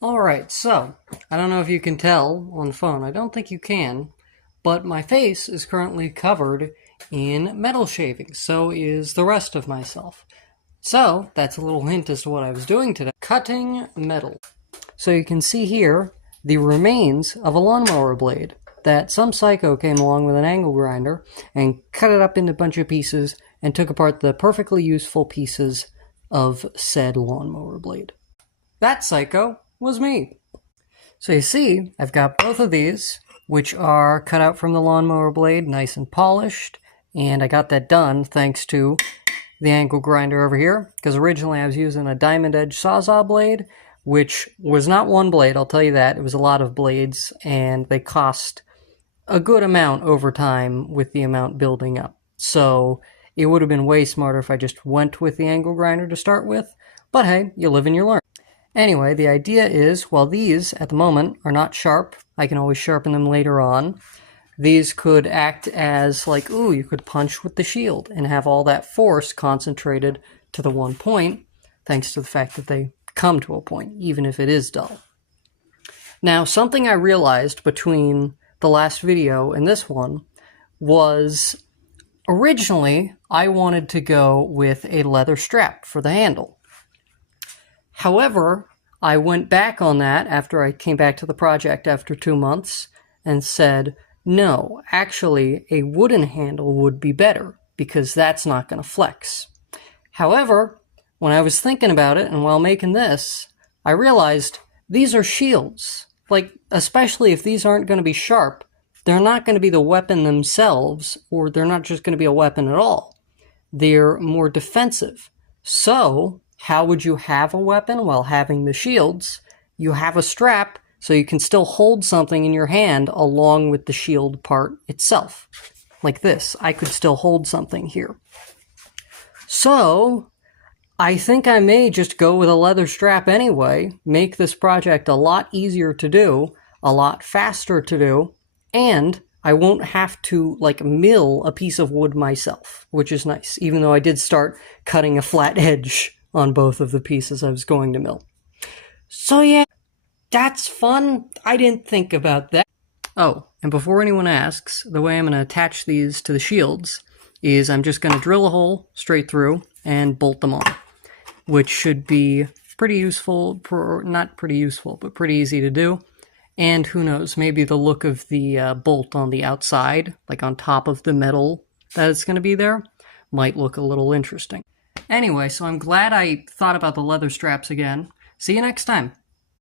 Alright, so, I don't know if you can tell on the phone, I don't think you can, but my face is currently covered in metal shavings, so is the rest of myself. So, that's a little hint as to what I was doing today. Cutting metal. So you can see here the remains of a lawnmower blade that some psycho came along with an angle grinder and cut it up into a bunch of pieces and took apart the perfectly useful pieces of said lawnmower blade. That psycho was me. So you see, I've got both of these, which are cut out from the lawnmower blade, nice and polished, and I got that done thanks to the angle grinder over here, because originally I was using a diamond edge sawzall blade, which was not one blade, I'll tell you that. It was a lot of blades, and they cost a good amount over time with the amount building up. So it would have been way smarter if I just went with the angle grinder to start with, but hey, you live and you learn. Anyway, the idea is, while these, at the moment, are not sharp, I can always sharpen them later on. These could act as, like, ooh, you could punch with the shield and have all that force concentrated to the one point, thanks to the fact that they come to a point, even if it is dull. Now, something I realized between the last video and this one was, originally, I wanted to go with a leather strap for the handle. However, I went back on that after I came back to the project after 2 months and said, no, actually, a wooden handle would be better because that's not going to flex. However, when I was thinking about it and while making this, I realized these are shields. Like, especially if these aren't going to be sharp, they're not going to be the weapon themselves, or they're not just going to be a weapon at all. They're more defensive. So, how would you have a weapon while having the shields? You have a strap, so you can still hold something in your hand along with the shield part itself. Like this. I could still hold something here. So, I think I may just go with a leather strap anyway, make this project a lot easier to do, a lot faster to do, and I won't have to, like, mill a piece of wood myself, which is nice, even though I did start cutting a flat edge on both of the pieces I was going to mill. So yeah, that's fun. I didn't think about that. Oh, and before anyone asks, the way I'm going to attach these to the shields is I'm just going to drill a hole straight through and bolt them on, which should be pretty useful, not pretty useful, but pretty easy to do. And who knows, maybe the look of the bolt on the outside, like on top of the metal that it's going to be there, might look a little interesting. Anyway, so I'm glad I thought about the leather straps again. See you next time.